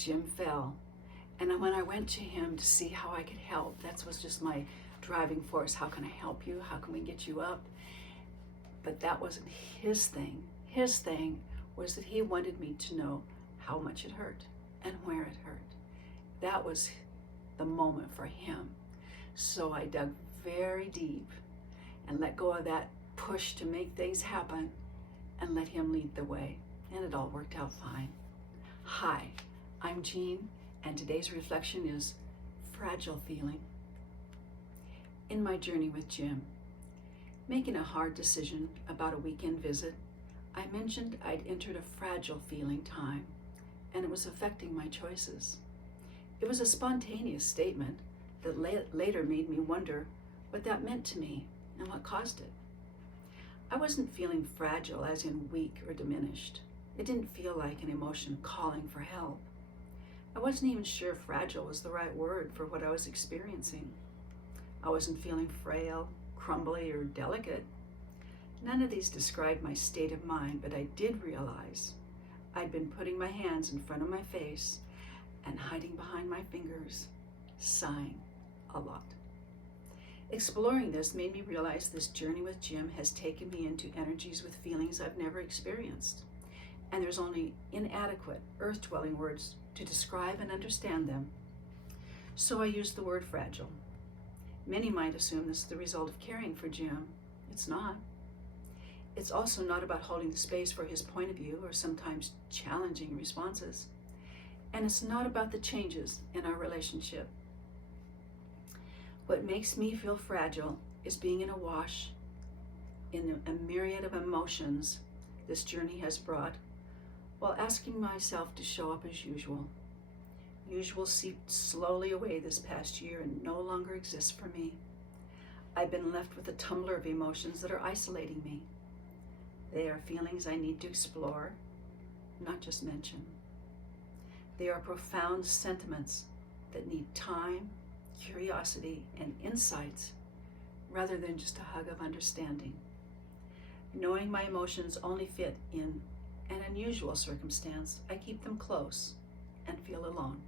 Jim fell. And when I went to him to see how I could help, that was just my driving force. How can I help you? How can we get you up? But that wasn't his thing. His thing was that he wanted me to know how much it hurt and where it hurt. That was the moment for him. So I dug very deep and let go of that push to make things happen and let him lead the way. And it all worked out fine. Hi, I'm Jeanne, and today's reflection is fragile feeling. In my journey with Jim, making a hard decision about a weekend visit, I mentioned I'd entered a fragile feeling time, and it was affecting my choices. It was a spontaneous statement that later made me wonder what that meant to me and what caused it. I wasn't feeling fragile as in weak or diminished. It didn't feel like an emotion calling for help. I wasn't even sure fragile was the right word for what I was experiencing. I wasn't feeling frail, crumbly, or delicate. None of these described my state of mind, but I did realize I'd been putting my hands in front of my face and hiding behind my fingers, sighing a lot. Exploring this made me realize this journey with Jim has taken me into energies with feelings I've never experienced, and there's only inadequate, earth-dwelling words to describe and understand them. So I use the word fragile. Many might assume this is the result of caring for Jim. It's not. It's also not about holding the space for his point of view or sometimes challenging responses. And it's not about the changes in our relationship. What makes me feel fragile is being in a wash in a myriad of emotions this journey has brought, while asking myself to show up as usual. Usual seeped slowly away this past year and no longer exists for me. I've been left with a tumbler of emotions that are isolating me. They are feelings I need to explore, not just mention. They are profound sentiments that need time, curiosity, and insights rather than just a hug of understanding. Knowing my emotions only fit in an unusual circumstance, I keep them close and feel alone.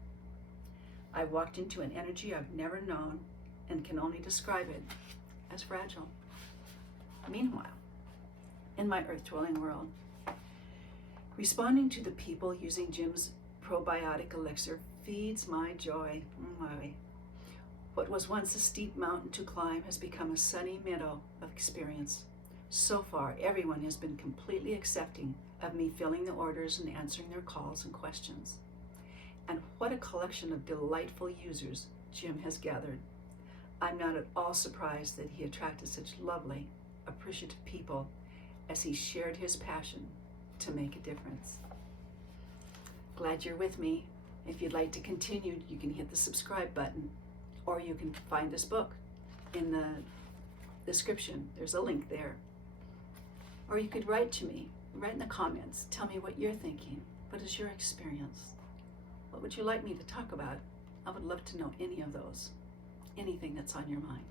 I walked into an energy I've never known and can only describe it as fragile. Meanwhile, in my earth-dwelling world, responding to the people using Jim's probiotic elixir feeds my joy. What was once a steep mountain to climb has become a sunny meadow of experience. So far, everyone has been completely accepting of me filling the orders and answering their calls and questions. And what a collection of delightful users Jim has gathered. I'm not at all surprised that he attracted such lovely, appreciative people as he shared his passion to make a difference. Glad you're with me. If you'd like to continue, you can hit the subscribe button, or you can find this book in the description. There's a link there. Or you could write to me, write in the comments. Tell me what you're thinking. What is your experience? What would you like me to talk about? I would love to know any of those, anything that's on your mind.